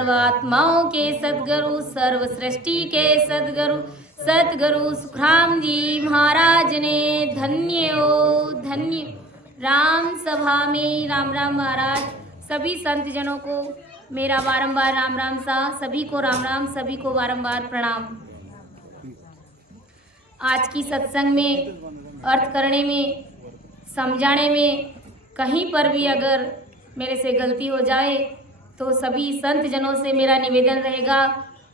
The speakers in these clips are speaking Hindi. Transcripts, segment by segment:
सर्वात्माओं के सदगुरु सर्व सृष्टि के सदगुरु सुखराम जी महाराज ने धन्य राम सभा में राम राम महाराज। सभी संत जनों को मेरा बारंबार राम राम सा, सभी को राम राम, सभी को बारंबार प्रणाम। आज की सत्संग में अर्थ करने में, समझाने में कहीं पर भी अगर मेरे से गलती हो जाए तो सभी संत जनों से मेरा निवेदन रहेगा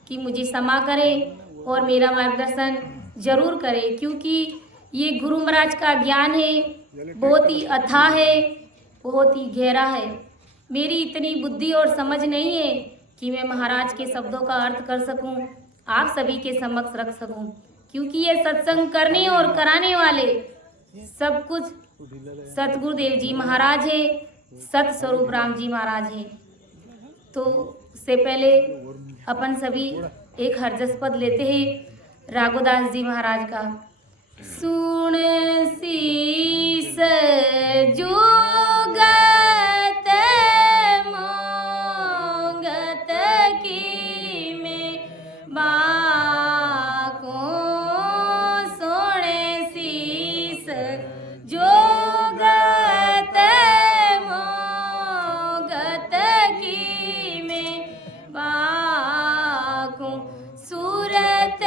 कि मुझे क्षमा करें और मेरा मार्गदर्शन जरूर करें, क्योंकि ये गुरु महाराज का ज्ञान है, बहुत ही अथाह है, बहुत ही गहरा है। मेरी इतनी बुद्धि और समझ नहीं है कि मैं महाराज के शब्दों का अर्थ कर सकूं, आप सभी के समक्ष रख सकूं, क्योंकि ये सत्संग करने और कराने वाले सब कुछ सतगुरुदेव जी महाराज है, सत स्वरूप राम जी महाराज है। तो उससे पहले अपन सभी एक हरजस पद लेते हैं राघोदास जी महाराज का। सुन शीस जोगत मोंगत की में बाको, सुन शीस जोगत मोंगत की में बाको, सूरत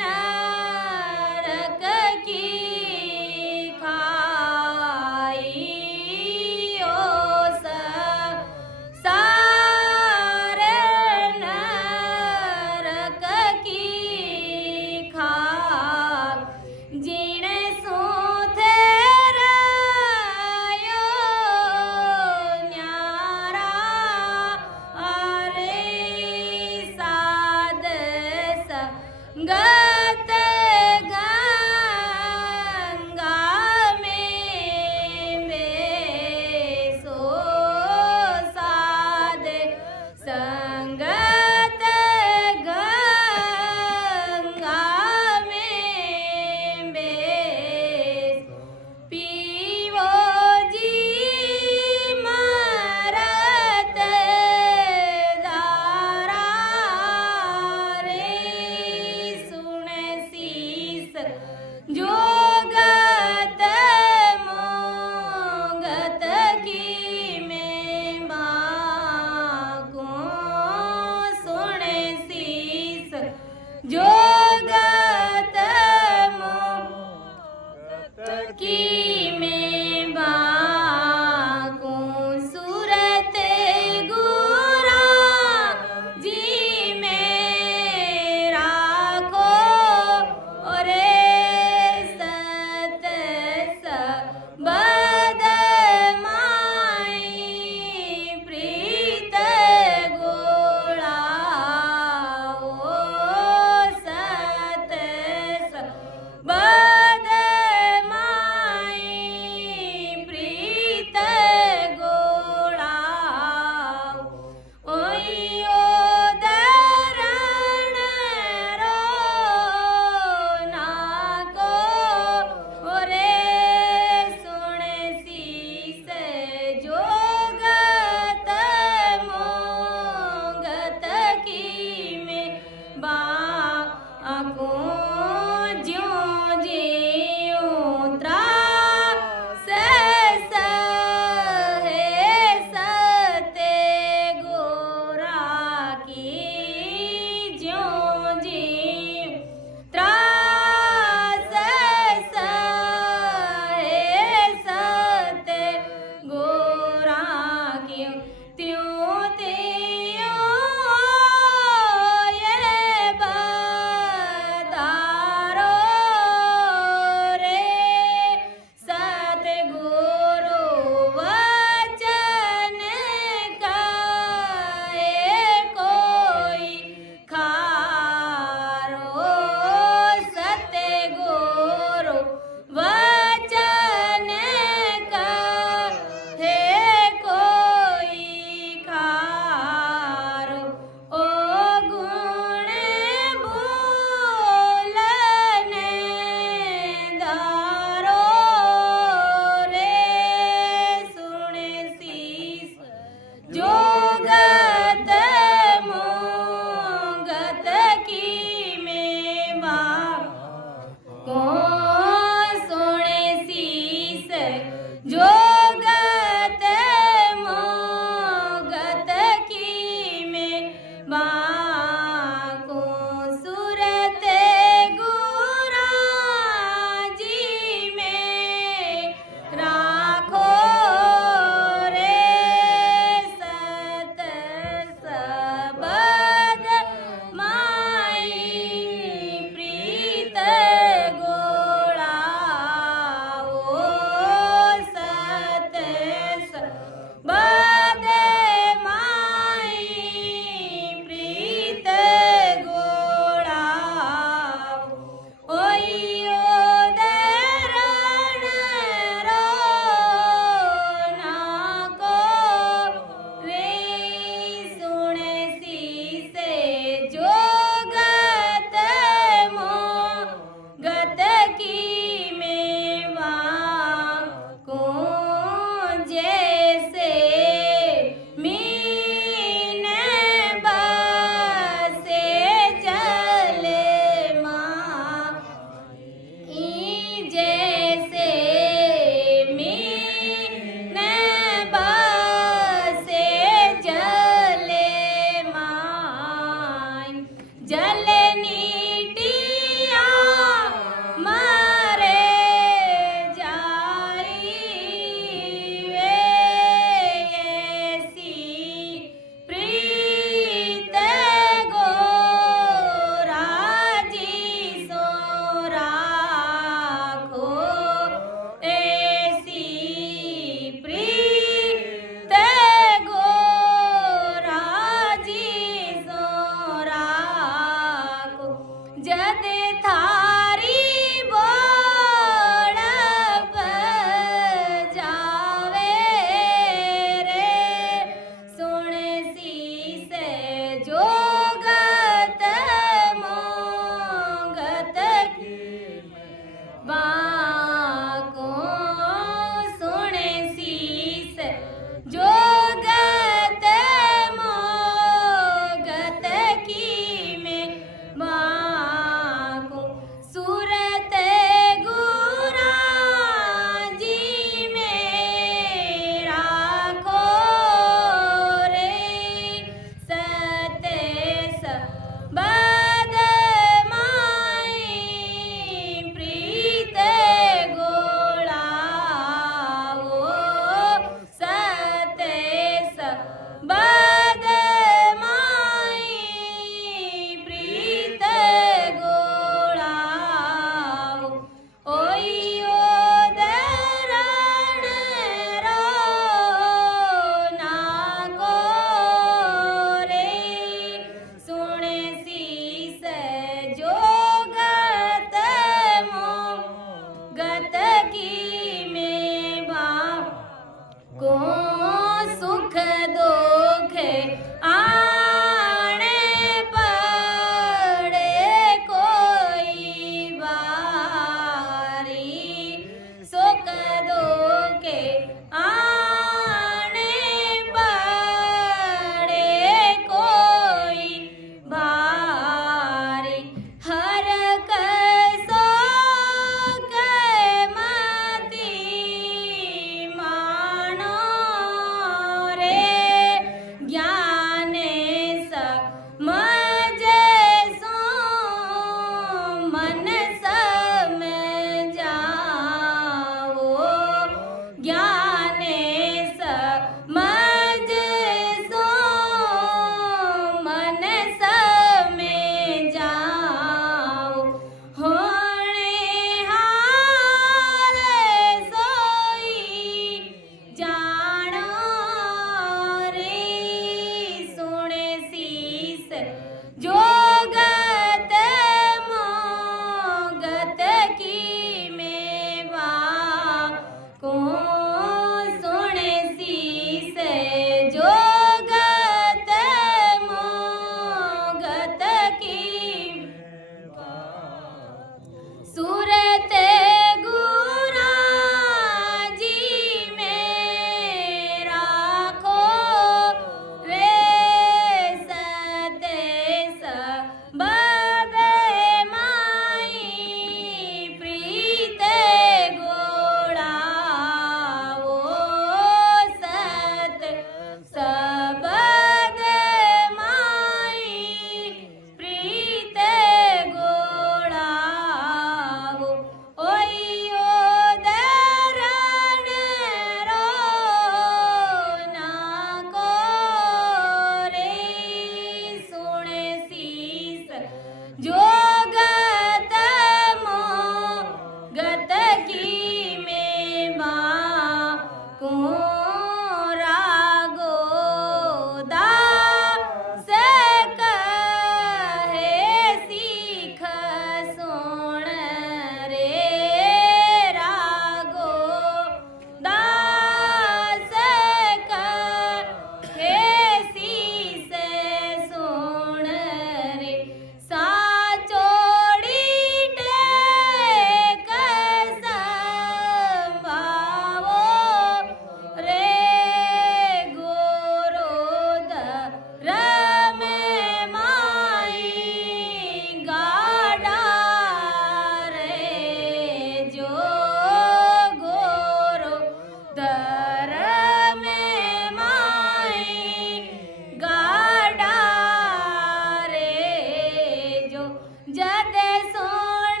पद सुन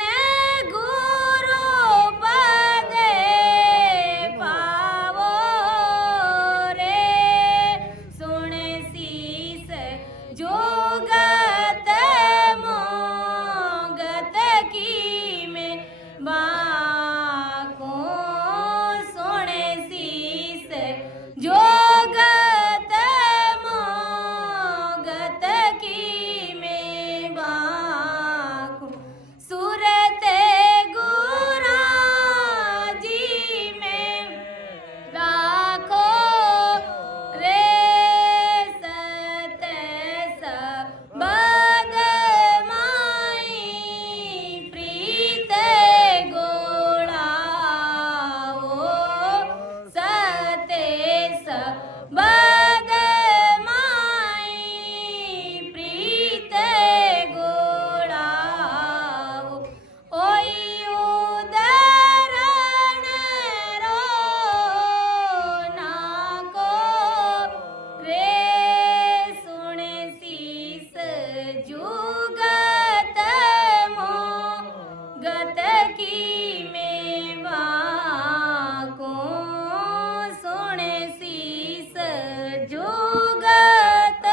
गुरु पद पावो रे, सुन शीस जोगत मोगत की में बाको, सुन शीस जोगत मोगत की में बाको, सूरत गुरा जी में राखो रे, सत सबद माई प्रीत गोड़ाओ, सत सबद माई प्रीत गोड़ाओ, ओई उदरण रो नाको रे, सुन शीस जुगत मोगत की में बाको, सुन शीस जुगत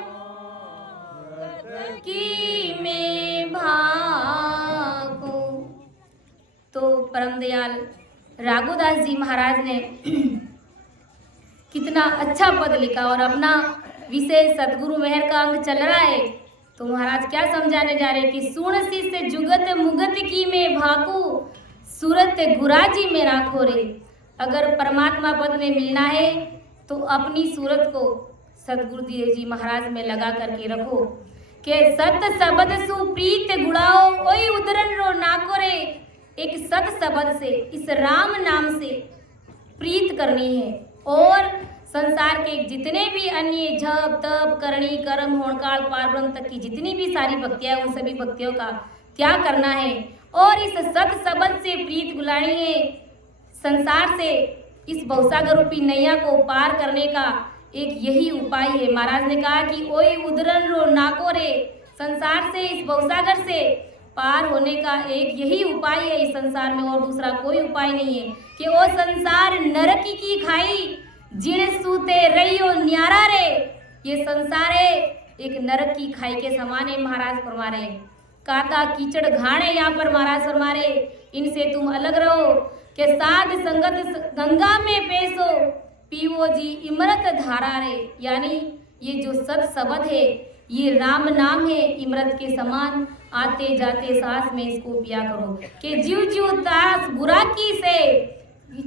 मोगत की में भाको। तो परम दयाल राघोदास जी महाराज ने कितना अच्छा पद लिखा और अपना विषय सतगुरु मेहर का अंग चल रहा है। तो महाराज क्या समझाने जा रहे हैं कि सुन शीस जुगत मुगत की में भाकू, सूरत गुराजी में राखो रे। अगर परमात्मा पद में मिलना है तो अपनी सूरत को सतगुरुदेव जी महाराज में लगा करके रखो कि सत शब्द सुप्रीत गुड़ाओ, ओई उदरन रो नाको रे। एक सत शब्द से, इस राम नाम से प्रीत करनी है और संसार के जितने भी अन्य जप तप करणी कर्म होणकाल पारब्रह्म तक की जितनी भी सारी भक्तियां, उन सभी भक्तियों का त्याग करना है और इस सत शब्द से प्रीत बुलानी है। संसार से इस भवसागर रूपी नैया को पार करने का एक यही उपाय है। महाराज ने कहा कि ओई उदरन रो नाको रे, संसार से इस भवसागर से पार होने का एक यही उपाय है इस संसार में, और दूसरा कोई उपाय नहीं है कि वो संसार नरकी की खाई जिण सूते रहियो न्यारा रे। ये संसार है एक नरक की खाई के समान है। महाराज फरमा रहे काका कीचड़ घाण है यहाँ पर। महाराज फरमा रहे इनसे तुम अलग रहो कि साध संगत गंगा में पेशो पीवो जी इमरत धारा रे। यानी ये जो सत शब्द है ये राम नाम है, इमरत के समान आते जाते सांस में इसको पिया करो कि जीव जीव तास बुराकी से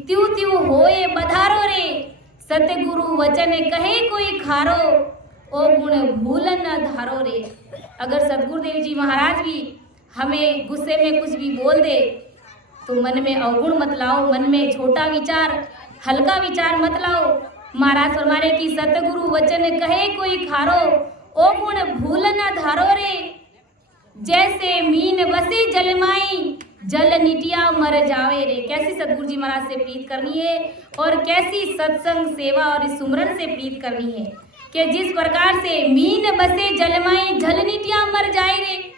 त्यू त्यू होए बधारो रे। सतगुरु वचन कहे कोई खारो ओ गुण भूल न धारो रे। अगर सतगुरुदेव जी महाराज भी हमें गुस्से में कुछ भी बोल दे तो मन में अवगुण मत लाओ, मन में छोटा विचार हल्का विचार मत लाओ। महाराज फरमाने की सतगुरु वचन कहे कोई खारो ओ गुण भूल न धारो रे। जैसे मीन बसे जलमाई जल निटिया मर जावे रे। कैसी सतगुरु जी महाराज से प्रीत करनी है और कैसी सत्संग सेवा और सुमरन से प्रीत करनी है कि जिस प्रकार से मीन बसे जलमाई जल निटिया मर जाए रे।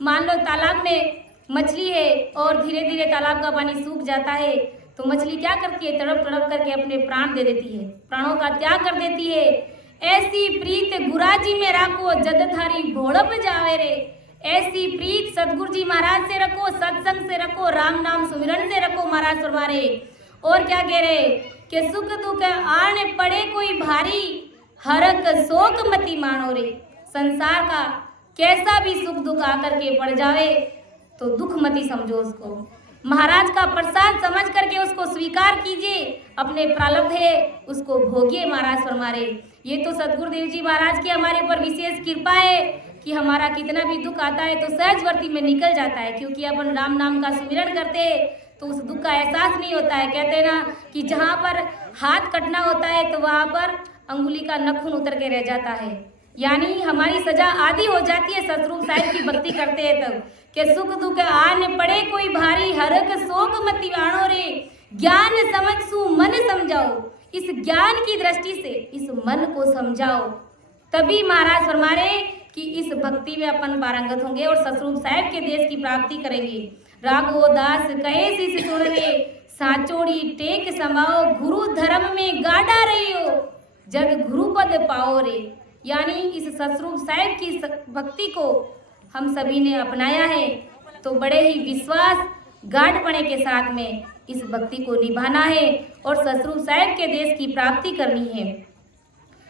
मान लो तालाब में मछली है और धीरे धीरे तालाब का पानी सूख जाता है तो मछली क्या करती है, तड़प तड़प करके अपने प्राण दे देती है, प्राणों का त्याग कर देती है। ऐसी प्रीत गुराजी में राखो जद थारी भोड़प जावे रे। ऐसी प्रीत सतगुरु जी महाराज से रखो, सत्संग से रखो, राम नाम सुमिरन से रखो। महाराज फरमारे और क्या कह रहे कि सुख दुख आने पड़े कोई भारी हरक शोक मति मानो रे। संसार का कैसा भी सुख दुख आकर के पड़ जावे तो दुख मती समझो उसको, महाराज का प्रसाद समझ करके उसको स्वीकार कीजिए, अपने प्रारब्ध है उसको भोगिए। महाराज फरमारे ये तो सतगुरुदेव जी महाराज की हमारे ऊपर विशेष कृपा है कि हमारा कितना भी दुख आता है तो सहजवर्ती में निकल जाता है, क्योंकि अपन राम नाम का सुमिरन करते हैं तो उस दुख का एहसास नहीं होता है। कहते हैं ना कि जहाँ पर हाथ कटना होता है तो वहाँ पर अंगुली का नखून उतर के रह जाता है, यानी हमारी सजा आधी हो जाती है सतरूप साहिब की भक्ति करते हैं तब कि सुख दुख आने पड़े कोई भारी हरक शोक मति वाणो रे। ज्ञान समझ सु मन समझाओ, इस ज्ञान की दृष्टि से इस मन को समझाओ, तभी महाराज फरमा रहे कि इस भक्ति में अपन पारंगत होंगे और सतरूप साहब के देश की प्राप्ति करेंगे। राघो दास कहे शीस सुन रे, साचोड़ी टेक समाओ, गुरु धर्म में गाड़ा रही हो, जग गुरु पद पाओ रे। यानी इस सतरूप साहब की भक्ति को हम सभी ने अपनाया है, तो बड़े ही विश्वास गाढ़पणे के साथ में इस भक्ति को निभाना है और सतरूप साहब के देश की प्राप्ति करनी है।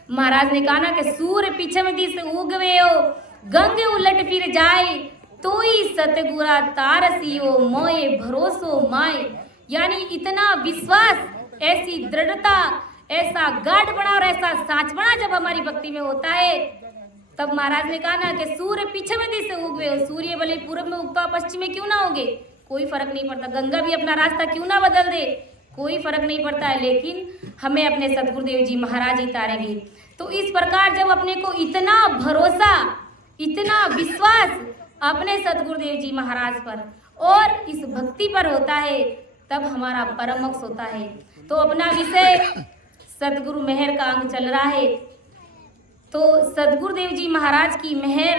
महाराज ने कहा ना कि सूर्य पिछम दिस उगवे हो, गंगे उलट फिर जाए, तो ही सतगुरा तारसियो, मोए भरोसो माए। यानी इतना विश्वास, ऐसी दृढ़ता, ऐसा गाढ़पना और ऐसा साचपना जब हमारी भक्ति में होता है, तब महाराज ने कहा ना कि सूर्य पीछे में दिस उगवे हो, सूर्य भले पूर्व में उगता पश्चिम में क्यों ना होगे, कोई फर्क नहीं पड़ता। गंगा भी अपना रास्ता क्यों ना बदल दे, कोई फर्क नहीं पड़ता है, लेकिन हमें अपने सतगुरुदेव जी महाराज ही तारेंगे। तो इस प्रकार जब अपने को इतना भरोसा, इतना विश्वास अपने सतगुरुदेव जी महाराज पर और इस भक्ति पर होता है, तब हमारा परम मोक्ष होता है। तो अपना विषय सतगुरु मेहर का अंग चल रहा है। तो सतगुरुदेव जी महाराज की मेहर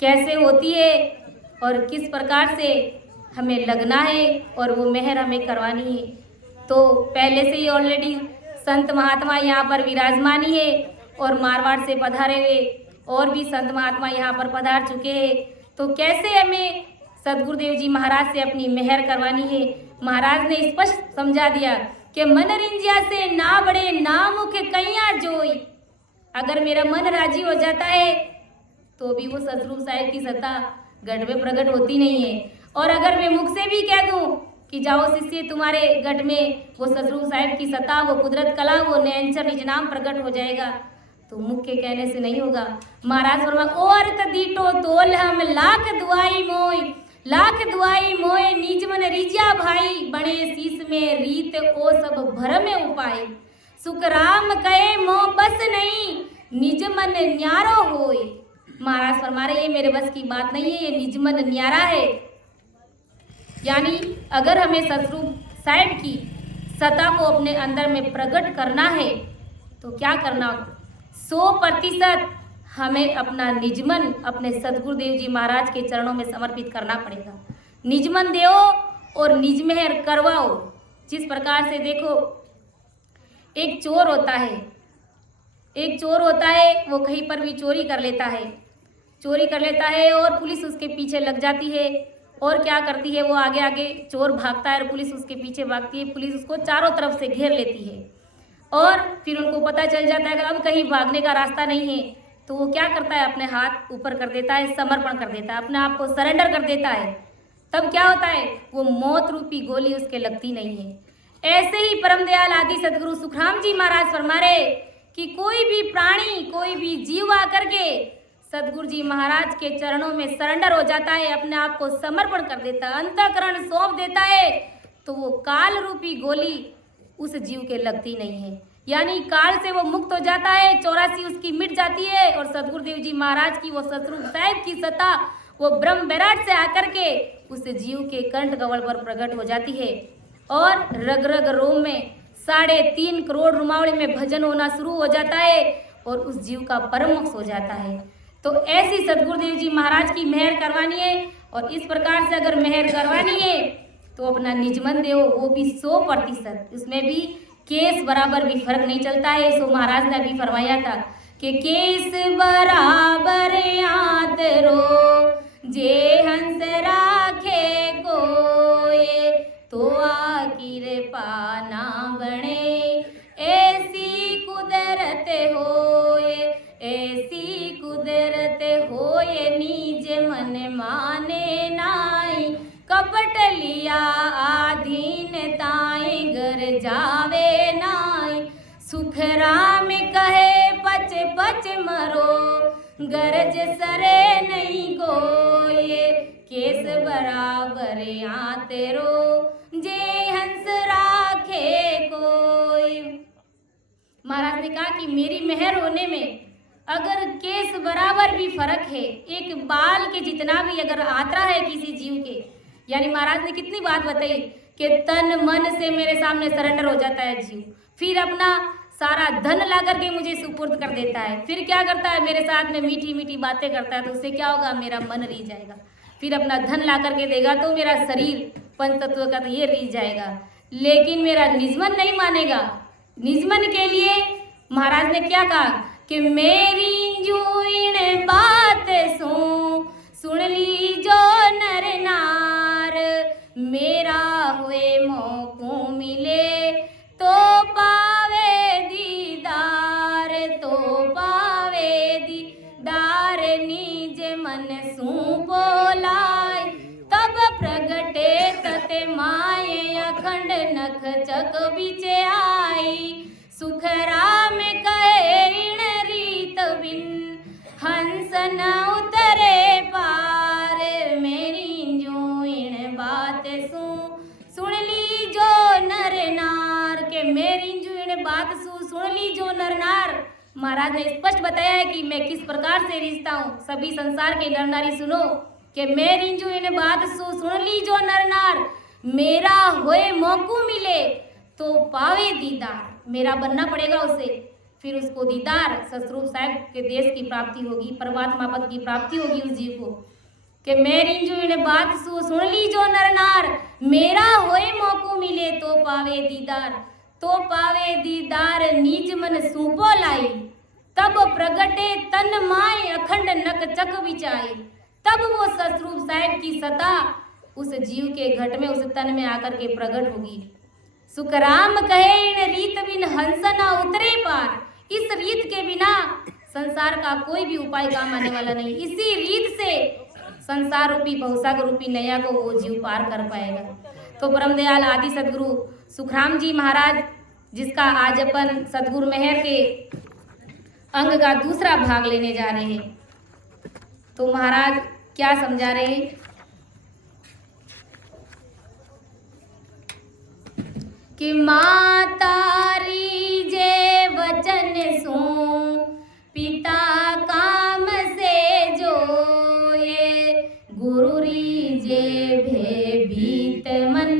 कैसे होती है और किस प्रकार से हमें लगना है और वो मेहर हमें करवानी है, तो पहले से ही ऑलरेडी संत महात्मा यहाँ पर विराजमान ही है और मारवाड़ से पधारे हुए और भी संत महात्मा यहाँ पर पधार चुके हैं। तो कैसे हमें सतगुरुदेव जी महाराज से अपनी मेहर करवानी है, महाराज ने स्पष्ट समझा दिया कि मन रिंजिया से ना बड़े ना मुख कैया जोई। अगर मेरा मन राजी हो जाता है तो भी वो सतरूप साहब की सत्ता गढ़ में प्रकट होती नहीं है। और अगर मैं मुख से भी कह दूं कि जाओ शिष्य तुम्हारे गढ़ में वो सतरूप साहब की सत्ता, वो कुदरत कला, वो नयनचर निज नाम प्रकट हो जाएगा, तो मुख के कहने से नहीं होगा। महाराज फरमाए और तदीटो तोल हम लाख दुआई मोय, लाख दुआई मोय, निज मन रिजिया भाई, बड़े शीस में रीत ओ सब भरम उपाय। सुख राम कहे मोह बस नहीं, निज मन न्यारो होय। महाराज फरमा रहे ये मेरे बस की बात नहीं है, ये निज मन न्यारा है। यानी अगर हमें सतरूप साहब की सत्ता को अपने अंदर में प्रकट करना है तो क्या करना, 100% हमें अपना निजमन अपने सतगुरुदेव जी महाराज के चरणों में समर्पित करना पड़ेगा। निजमन देओ और निज मेहर करवाओ। जिस प्रकार से देखो, एक चोर होता है, एक चोर होता है, वो कहीं पर भी चोरी कर लेता है, चोरी कर लेता है और पुलिस उसके पीछे लग जाती है और क्या करती है, वो आगे आगे चोर भागता है और पुलिस उसके पीछे भागती है। पुलिस उसको चारों तरफ से घेर लेती है और फिर उनको पता चल जाता है कि अब कहीं भागने का रास्ता नहीं है, तो वो क्या करता है, अपने हाथ ऊपर कर देता है, समर्पण कर देता है, अपने आप को सरेंडर कर देता है। तब क्या होता है, वो मौत रूपी गोली उसके लगती नहीं है। ऐसे ही परम दयाल आदि सदगुरु सुखराम जी महाराज फरमा रहे कि कोई भी प्राणी, कोई भी जीव आकर के सदगुरु जी महाराज के चरणों में सरेंडर हो जाता है, अपने आप को समर्पण कर देता है, अंतःकरण सौंप देता है, तो वो काल रूपी गोली उस जीव के लगती नहीं है। यानी काल से वो मुक्त हो जाता है, 84 उसकी मिट जाती है और सदगुरुदेव जी महाराज की वो सतरूप साहब की सत्ता वो ब्रह्म बैराट से आकर के उस जीव के कंठ कवल पर प्रकट हो जाती है और रग रग रोम में 3.5 करोड़ रुमावली में भजन होना शुरू हो जाता है और उस जीव का परम मोक्ष हो जाता है। तो ऐसी सदगुरुदेव जी महाराज की मेहर करवानी है और इस प्रकार से अगर मेहर करवानी है तो अपना निजमन देव, वो भी 100%, उसमें भी केस बराबर भी फर्क नहीं चलता है। सो महाराज ने अभी फरमाया था कि केस बराबर याद रो, जे हंस राखे कोए, तो आखिर पाना बने, ऐसी कुदरत होए, ऐसी कुदरत होए, निज मन माने नाई, कपट लिया आधीन ताई, घर जावे नाई, सुख राम कहे पच पच मरो, गरज सरे नहीं कोई, केस बराबर यहाँ तेरो, जे हंस राखे कोई। महाराज ने कहा कि मेरी मेहर होने में अगर केस बराबर भी फर्क है, एक बाल के जितना भी अगर आतरा है किसी जीव के, यानी महाराज ने कितनी बात बताई कि तन मन से मेरे सामने सरेंडर हो जाता है जीव, फिर अपना सारा धन ला करके मुझे सुपुर्द कर देता है। फिर क्या करता है, मेरे साथ में मीठी मीठी बातें करता है, तो उससे क्या होगा, मेरा मन रीझ जाएगा। फिर अपना धन ला करके देगा तो मेरा शरीर पंचतत्व का तो ये रीझ जाएगा, लेकिन मेरा निजमन नहीं मानेगा। निजमन के लिए महाराज ने क्या कहा कि मेरी जूइन बात सुन ली जो नर नार, मेरा हुए मौको मिले तो पावे दीदार, तो पावे दीदार निज मन सू बोलाए, तब प्रगटे तते माये अखंड नख चक बिचे आई, सुख राम कहे इन रीत बिन हंस न उतरे पार, मेरी जो इन बात सुन ली जो नर नार, के मेरी जो इन बात सुन ली जो नर नार। महाराज ने स्पष्ट बताया है कि मैं किस प्रकार से रिश्ता हूँ। सभी संसार के नर नारी सुनो कि मेरी जो इन बात सुन ली जो नर नार, मेरा होए मौको मिले तो पावे दीदार, मेरा बनना पड़ेगा उसे, फिर उसको दीदार सतरूप साहब के देश की प्राप्ति होगी, परमात्मा पद की प्राप्ति होगी उस जीव को। कि मेरी जो इन बात सुन ली जो नर नार, मेरा होए मौको मिले तो पावे दीदार, तो पावे दीदार निज मन सूपो लाई, तब प्रगटे तन माय अखंड नक चक बिचाई, तब वो सतरूप साहब की सता उस जीव के घट में, उस तन में आकर के प्रकट होगी। सुख राम कहे इन रीत बिन हंस न उतरे पार, इस रीत के बिना संसार का कोई भी उपाय काम आने वाला नहीं। इसी रीत से संसार रूपी बहुसागर रूपी नैया को वो जीव पार कर पाएगा। तो परम दयाल आदि सदगुरु सुखराम जी महाराज, जिसका आज अपन सदगुरु मेहर के अंग का दूसरा भाग लेने जा रहे हैं, तो महाराज क्या समझा रहे हैं कि माता रीजे वचन सो पिता काम से जोए, गुरु रीजे भयभीत मन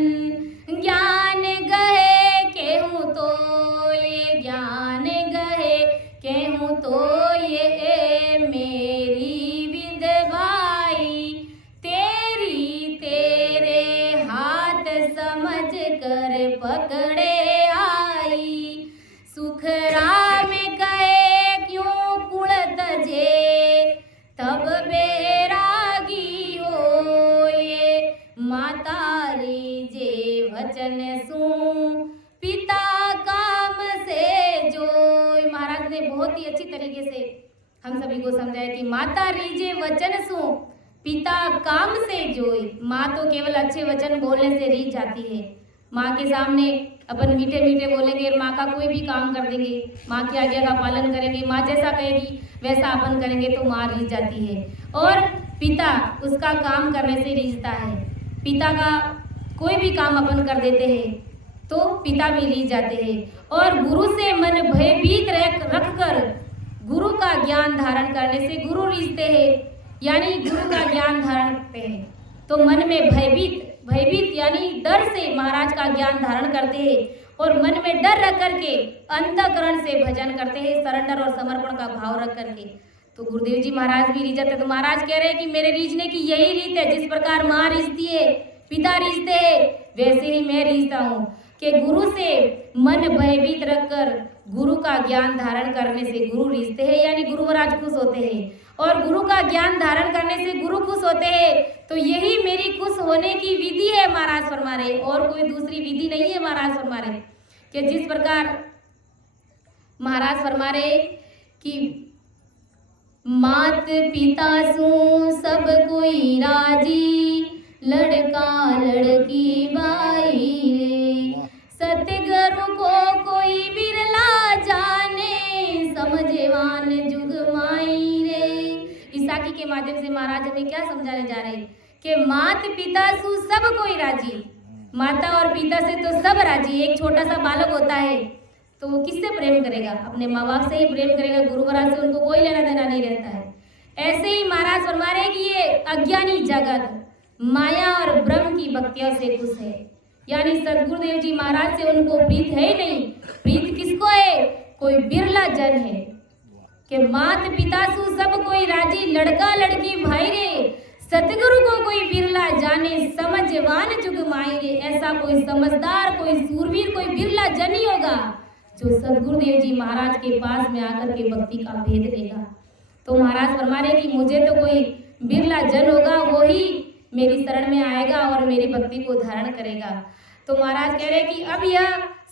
ज्ञान गहे केहूँ तो ये, ज्ञान गहे केहूँ तो ये, मेरी विधवाई तेरी तेरे हाथ समझ कर पकड़े आई, सुख राम कहे क्यों कुल तजे, तब बैरागी होए, माता रीजे वचन सू पिता काम से जोय। महाराज ने बहुत ही अच्छी तरीके से हम सभी को समझाया कि माता रीजे वचन सू पिता काम से जोय। माँ तो केवल अच्छे वचन बोलने से रीझ जाती है। माँ के सामने अपन मीठे मीठे बोलेंगे, माँ का कोई भी काम कर देंगे, माँ की आज्ञा का पालन करेंगे, माँ जैसा कहेगी वैसा अपन करेंगे तो माँ रीझ जाती है। और पिता उसका काम करने से रीझता है। पिता का कोई भी काम अपन कर देते हैं तो पिता भी रीझ जाते हैं। और गुरु से मन भयभीत रख कर गुरु का ज्ञान धारण करने से गुरु रीझते हैं, यानी गुरु का ज्ञान धारण करते हैं तो मन में भयभीत यानी डर से महाराज का ज्ञान धारण करते हैं, और मन में डर रख करके अंतःकरण से भजन करते हैं, सरेंडर और समर्पण का भाव रख करके। तो गुरुदेव जी महाराज भी रीझते हैं। तो महाराज कह रहे हैं कि मेरे रीझने की यही रीत है, जिस प्रकार माँ रीझती है, पिता रीझते हैं, वैसे ही मैं रीझता हूँ कि गुरु से मन भयभीत रखकर गुरु का ज्ञान धारण करने से गुरु रीझते हैं, यानी गुरु महाराज खुश होते हैं। और गुरु का ज्ञान धारण करने से गुरु खुश होते हैं। तो यही मेरी खुश होने की विधि है महाराज फरमा रहे, और कोई दूसरी विधि नहीं है महाराज फरमा रहे। कि जिस प्रकार महाराज फरमा रहे कि मात पिता सु सब कोई राजी, लड़का लड़की बाई रे, सतगुरु को कोई बिरला जाने, समझवान जुग माई रे। ईसाकी के माध्यम से महाराज हमें क्या समझाने जा रहे हैं कि मात पिता सु सब कोई राजी। माता और पिता से तो सब राजी। एक छोटा सा बालक होता है तो वो किससे प्रेम करेगा? अपने माँ बाप से ही प्रेम करेगा। गुरु महाराज से उनको कोई लेना देना नहीं रहता है। ऐसे ही महाराज फरमा रहे कि ये अज्ञानी जगत माया और ब्रह्म की भक्तियों से खुश है, यानी सदगुरुदेव जी महाराज से उनको प्रीत है ही नहीं। प्रीत किसको है कोई बिरला जन है कि मात पिता सु सब कोई राजी, लड़का लड़की भाई रे सतगुरु को कोई बिरला जाने, समझवान जुग माई रे। ऐसा कोई समझदार, कोई सूरवीर, कोई बिरला जन ही होगा जो सदगुरुदेव जी महाराज के पास में आकर के भक्ति का भेद लेगा। तो महाराज फरमा रहे कि मुझे तो कोई बिरला जन होगा, वो ही मेरी शरण में आएगा और मेरी भक्ति को धारण करेगा। तो महाराज कह रहे कि अब यह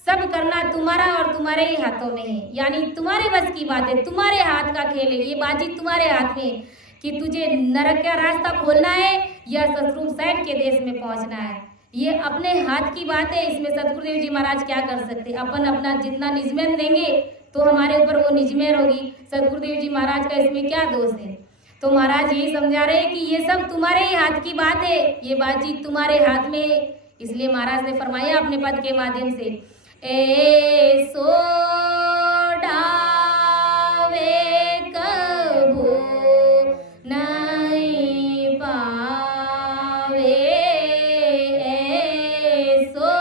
सब करना तुम्हारा और तुम्हारे ही हाथों में है, यानी तुम्हारे बस की बात है, तुम्हारे हाथ का खेल है, ये बाजी तुम्हारे हाथ में कि तुझे नरक का रास्ता खोलना है या सतरूप साहब के देश में पहुंचना है। ये अपने हाथ की बात है, इसमें सतगुरुदेव जी महाराज क्या कर सकते। अपन अपना जितना निजमेन देंगे तो हमारे ऊपर वो निजमेर होगी, सतगुरुदेव जी महाराज का इसमें क्या दोष है। तो महाराज यही समझा रहे कि ये सब तुम्हारे ही हाथ की बात है, ये बाजी तुम्हारे हाथ में है। इसलिए महाराज ने फरमाया अपने पद के माध्यम से, ए सो डावे कबो नहीं पावे, ए सो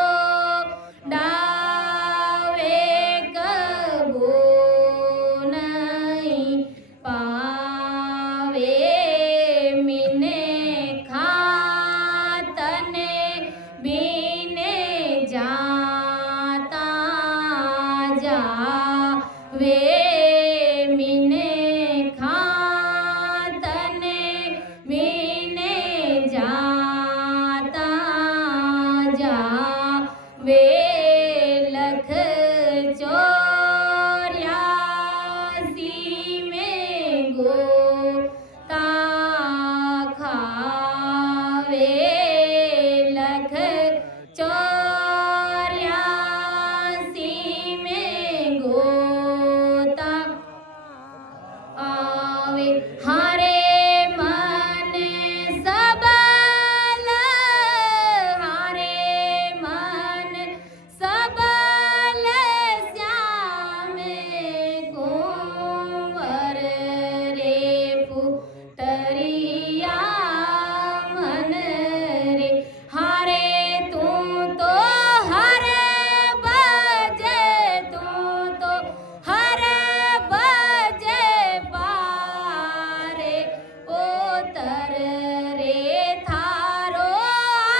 डावे कबो नहीं पावे, मिने खातने बिने जाता जावे, मिने खातने बिने जाता जावे, लख चौरासी में गोता खावे, लख चौरासी में गोता आवे, हारे मन सबल, हारे मन सबल श्याम कुंवर रे पुटरिया मन रे, हारे तू तो हर बजे, तू तो हर बजे पारे उतर रे, थारो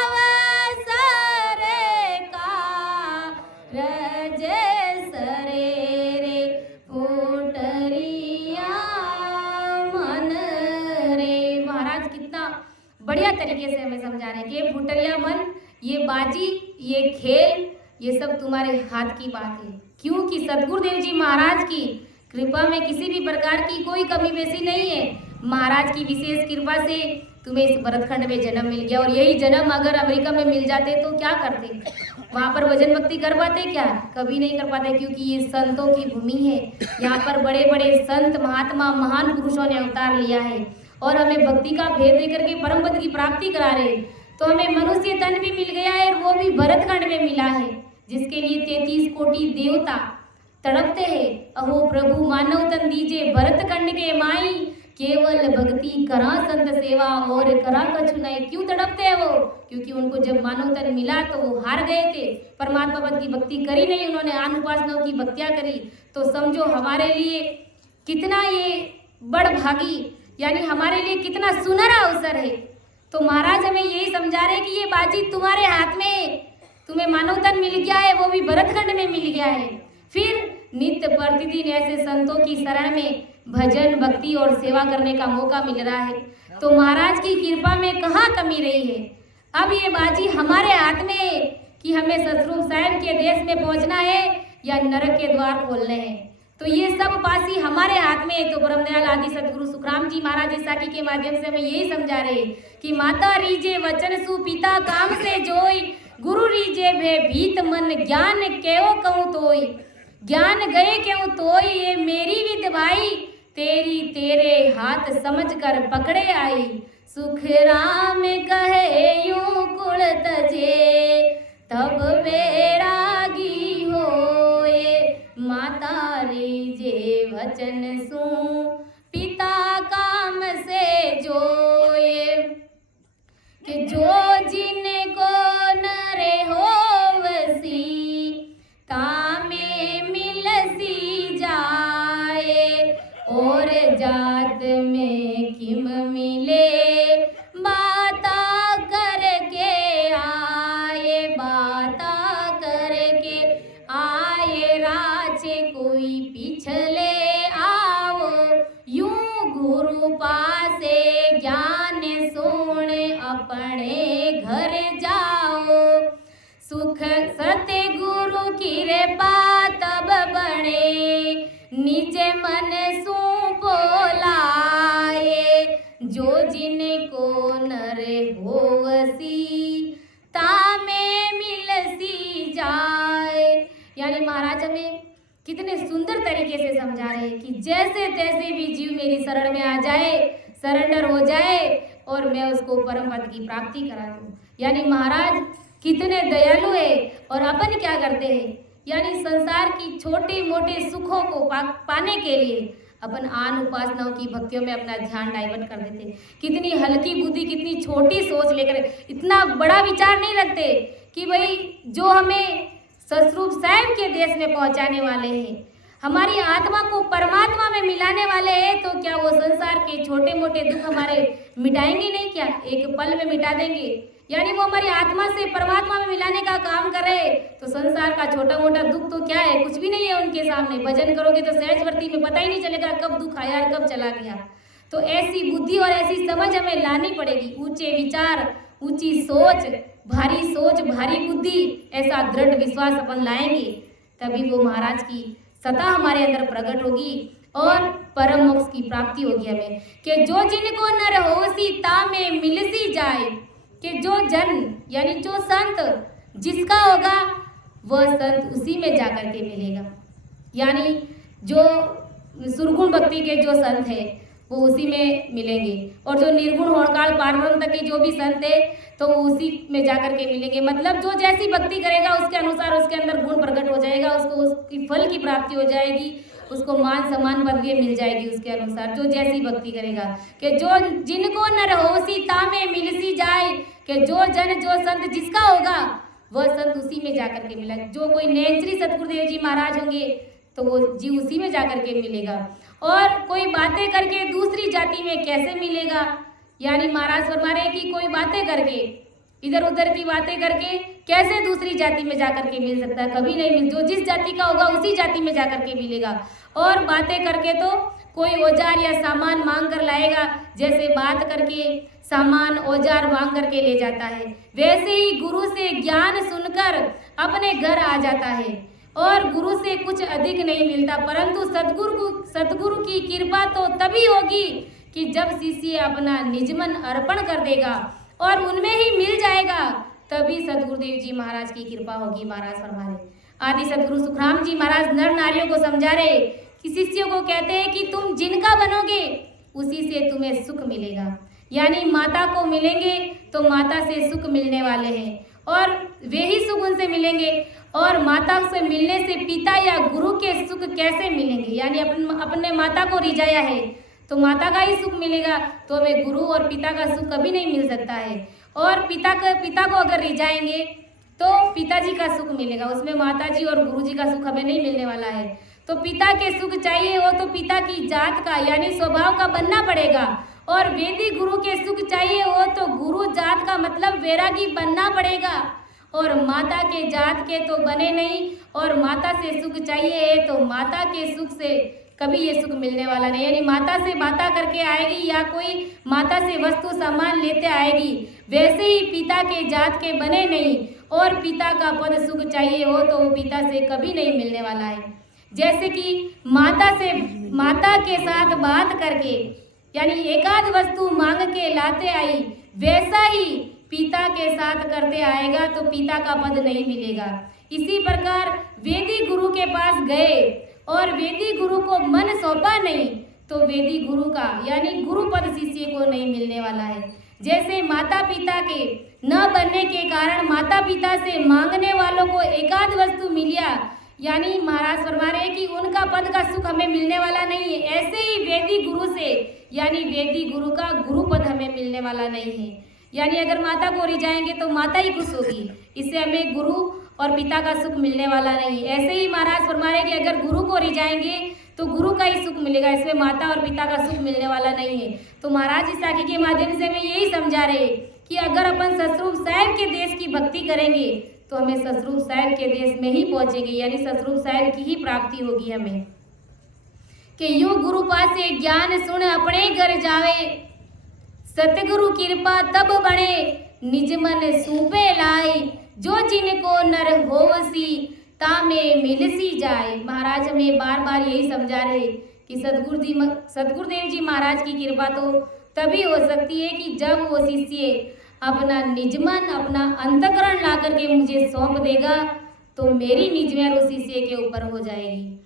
अवसर का रज सरे रे पुटरिया मन रे। महाराज कितना बढ़िया तरीके से हमें समझा रहे हैं कि ये फुटरिया मन, ये बाजी, ये खेल, ये सब तुम्हारे हाथ की बात है। क्योंकि सदगुरुदेव जी महाराज की कृपा में किसी भी प्रकार की कोई कमी बेसी नहीं है। महाराज की विशेष कृपा से तुम्हें इस भरतखंड में जन्म मिल गया, और यही जन्म अगर अमेरिका में मिल जाते तो क्या करते, वहाँ पर भजन भक्ति कर पाते क्या? कभी नहीं कर पाते, क्योंकि ये संतों की भूमि है। यहाँ पर बड़े बड़े संत महात्मा महान पुरुषों ने अवतार लिया है और हमें भक्ति का भेद देकर के परम पद की प्राप्ति करा रहे। तो हमें मनुष्य तन भी मिल गया है और वो भी भरतखंड में मिला है, जिसके लिए 33 कोटि देवता तड़पते हैं। अहो प्रभु मानव तन दीजिए भरतखंड के माई, केवल भक्ति करा संत सेवा और करा कछु नहीं। क्यों तड़पते हैं वो? क्योंकि उनको जब मानव तन मिला तो वो हार गए थे, परमात्मा पद की भक्ति करी नहीं उन्होंने, आन उपासनाओं की भक्तियां करी। तो समझो हमारे लिए कितना ये बड़भागी, यानी हमारे लिए कितना सुनहरा अवसर है। तो महाराज हमें यही समझा रहे कि ये बाजी तुम्हारे हाथ में, तुम्हें मानव तन मिल गया है, वो भी भरतखंड में मिल गया है। फिर नित्य प्रतिदिन ऐसे संतों की शरण में भजन भक्ति और सेवा करने का मौका मिल रहा है। तो महाराज की कृपा में कहाँ कमी रही है। अब ये बाजी हमारे हाथ में है कि हमें सतरूप साहब के देश में पहुंचना है या नरक के द्वार खोलने हैं। तो ये सब पासी हमारे हाथ में है। तो ब्रह्मदयाल आदि सदगुरु सुखराम जी महाराज इस साखी के माध्यम से हमें यही समझा रहे कि माता रीजे वचन सु पिता काम से जोई, गुरु रीजे भे भीत मन ज्ञान क्यों कहूँ तोई, ज्ञान गए क्यों तोई, ये मेरी विद भाई तेरी तेरे हाथ समझ कर पकड़े आई। सुख राम कहे यूं कुल तजे, तब बैरागी होए, माता रीजे वचन सु पिता काम से जोए, कि जो जिनको नरे होवसी तामे मिलसी घर जाओ। सुख सतगुरु कृपा तब बने, निज मन सूपो लाए। जो जिनको नर होवसी तामे मिलसी जाए। यानी महाराज हमें कितने सुंदर तरीके से समझा रहे हैं कि जैसे तैसे भी जीव मेरी शरण में आ जाए, सरेंडर हो जाए और मैं उसको परम पद की प्राप्ति करा दूं। यानी महाराज कितने दयालु है। और अपन क्या करते हैं, यानी संसार की छोटे मोटे सुखों को पाने के लिए अपन आन उपासनाओं की भक्तियों में अपना ध्यान डाइवर्ट कर देते। कितनी हल्की बुद्धि, कितनी छोटी सोच लेकर इतना बड़ा विचार नहीं रखते कि भाई जो हमें सतरूप साहिब के देश में पहुंचाने वाले हैं, हमारी आत्मा को परमात्मा में मिलाने वाले हैं, तो क्या वो संसार के छोटे मोटे दुख हमारे मिटाएंगे नहीं? क्या एक पल में मिटा देंगे? यानी वो हमारी आत्मा से परमात्मा में मिलाने का काम कर रहे, तो संसार का छोटा मोटा दुख तो क्या है, कुछ भी नहीं है उनके सामने। भजन करोगे तो सहजवर्ती में पता ही नहीं चलेगा कब दुख आया और कब चला गया। तो ऐसी बुद्धि और ऐसी समझ हमें लानी पड़ेगी। ऊंचे विचार, ऊंची सोच, भारी बुद्धि, ऐसा दृढ़ विश्वास अपन लाएंगे, तभी वो महाराज की सत्ता हमारे अंदर प्रकट होगी और परम मोक्ष की प्राप्ति होगी हमें। कि जो जिनको नर होसी तामे मिलसी जाए, कि जो जन यानी जो संत जिसका होगा वह संत उसी में जाकर के मिलेगा। यानी जो सुरगुण भक्ति के जो संत है वो उसी में मिलेंगे, और जो निर्गुण होणकाल पारब्रह्म तक के जो भी संत है तो वो उसी में जाकर के मिलेंगे। मतलब जो जैसी भक्ति करेगा उसके अनुसार उसके अंदर गुण प्रकट हो जाएगा, उसको उसकी फल की प्राप्ति हो जाएगी, उसको मान सम्मान पदवी मिल जाएगी उसके अनुसार, जो जैसी भक्ति करेगा। कि जो जिनको नर होसी तामे मिलसी जाए, कि जो जन जो संत जिसका होगा वह संत उसी में जाकर के मिला। जो कोई नैन श्री सतगुरुदेव जी महाराज होंगे तो वो जी उसी में जाकर के मिलेगा। और कोई बातें करके दूसरी जाति में कैसे मिलेगा? यानी महाराज फरमा रहे कि कोई बातें करके, इधर उधर की बातें करके कैसे दूसरी जाति में जाकर के मिल सकता है? कभी नहीं मिल। जो जिस जाति का होगा उसी जाति में जाकर के मिलेगा। और बातें करके तो कोई औजार या सामान मांग कर लाएगा, जैसे बात करके सामान औजार मांग करके ले जाता है, वैसे ही गुरु से ज्ञान सुनकर अपने घर आ जाता है। और गुरु से कुछ अधिक नहीं मिलता, परंतु सतगुरु की कृपा तो तभी होगी कि जब शिष्य अपना निजमन अर्पण कर देगा और उनमें ही मिल जाएगा, तभी सतगुरुदेव जी महाराज की कृपा होगी। महाराज फरमा रहे, आदि सतगुरु सुखराम जी महाराज नर नारियों को समझा रहे कि शिष्यों को कहते हैं कि तुम जिनका बनोगे उसी से तुम्हें सुख मिलेगा। यानी माता को मिलेंगे तो माता से सुख मिलने वाले हैं, और वे ही सुख उनसे मिलेंगे। और माता से मिलने से पिता या गुरु के सुख कैसे मिलेंगे? यानी अपने माता को रिझाया है तो माता का ही सुख मिलेगा, तो हमें गुरु और पिता का सुख कभी नहीं मिल सकता है। और पिता को अगर रिझाएंगे तो पिताजी का सुख मिलेगा, उसमें माताजी और गुरुजी का सुख हमें नहीं मिलने वाला है। तो पिता के सुख चाहिए हो तो पिता की जात का यानी स्वभाव का बनना पड़ेगा, और वेदी गुरु के सुख चाहिए हो तो गुरु जात का मतलब वैरागी बनना पड़ेगा। और माता के जात के तो बने नहीं, और माता से सुख चाहिए तो माता के सुख से कभी ये सुख मिलने वाला नहीं। यानी माता से बाता करके आएगी या कोई माता से वस्तु सामान लेते आएगी, वैसे ही पिता के जात के बने नहीं, और पिता का पद सुख चाहिए हो तो वो पिता से कभी नहीं मिलने वाला है। जैसे कि माता के साथ बात करके यानी एकाध वस्तु मांग के लाते आई, वैसा ही पिता के साथ करते आएगा तो पिता का पद नहीं मिलेगा। इसी प्रकार वेदी गुरु के पास गए और वेदी गुरु को मन सौंपा नहीं तो वेदी गुरु का यानी गुरु पद शिष्य को नहीं मिलने वाला है। जैसे माता पिता के न बनने के कारण माता पिता से मांगने वालों को एकाध वस्तु मिलिया, यानी महाराज फरमा रहे हैं कि उनका पद का सुख हमें मिलने वाला नहीं है। ऐसे ही वेदी गुरु से यानी वेदी गुरु का गुरु पद हमें मिलने वाला नहीं है। यानी अगर माता को रिझाएंगे तो माता ही खुश होगी, इससे हमें गुरु और पिता का सुख मिलने वाला नहीं है। ऐसे ही महाराज फरमा रहे हैं कि अगर गुरु को रिझाएंगे तो गुरु का ही सुख मिलेगा, इसमें माता और पिता का सुख मिलने वाला नहीं है। तो महाराज इस साखी के माध्यम से हमें यही समझा रहे कि अगर अपन सतरूप साहिब के देश की भक्ति करेंगे तो हमें सतरूप साहिब के देश में ही पहुंचेंगे, यानी सतरूप साहिब की ही प्राप्ति होगी हमें। कि यूं गुरु पासे ज्ञान सुन अपने घर जावे, सतगुरु कृपा तब बने निज मन सूबे लाई, जो जिनको नर होवसी तामे मिलसी जाए। महाराज हमें बार बार यही समझा रहे कि सदगुरुदेव जी महाराज की कृपा तो तभी हो सकती है कि जब वो शिष्य अपना निज मन, अपना अंतःकरण ला करके मुझे सौंप देगा, तो मेरी निज में उस शिष्य के ऊपर हो जाएगी।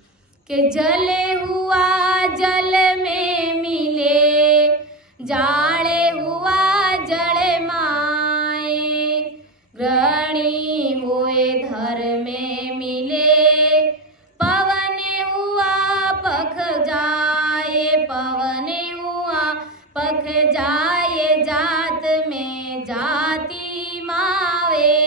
कि जल हुआ जल में मिले, जाड़े हुआ जड़ माए, ग्रहणी होए धर में मिले, पवन हुआ पख जाए, पवन हुआ पख जाए, जात में जाति मावे,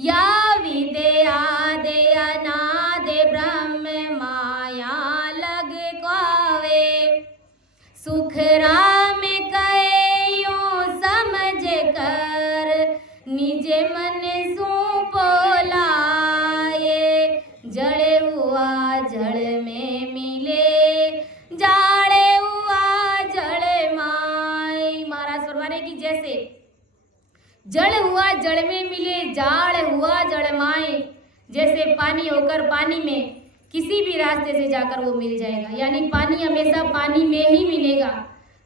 या विद्या दे अनादि ब्रह्म माया लग गावे, सुख राम कहे यूं समझ कर, निज मन सूपो लाए, जड़े हुआ जड़ में मिले, जाड़े हुआ जड़ माई। महाराज फरमा रहे कि जैसे जड़ हुआ जड़ में मिले, जाड़ हुआ जड़ माए, जैसे पानी होकर पानी में किसी भी रास्ते से जाकर वो मिल जाएगा, यानी पानी हमेशा पानी में ही मिलेगा।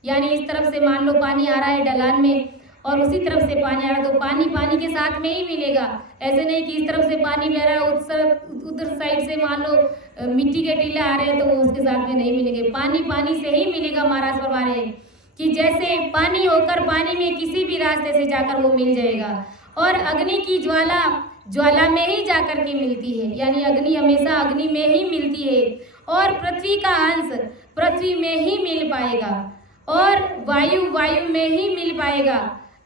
यानी इस तरफ से मान लो पानी आ रहा है ढलान में और उसी तरफ से पानी आ रहा है, तो पानी पानी के साथ में ही मिलेगा। ऐसे नहीं कि इस तरफ से पानी बह रहा है, उधर साइड से मान लो मिट्टी के टीले आ रहे हैं तो वो उसके साथ में नहीं मिलेंगे, पानी पानी से ही मिलेगा। महाराज फरमा रहे हैं कि जैसे पानी होकर पानी में किसी भी रास्ते से जाकर वो मिल जाएगा, और अग्नि की ज्वाला ज्वाला में ही जाकर के मिलती है, यानी अग्नि हमेशा अग्नि में ही मिलती है, और पृथ्वी का अंश पृथ्वी में ही मिल पाएगा, और वायु वायु में ही मिल पाएगा।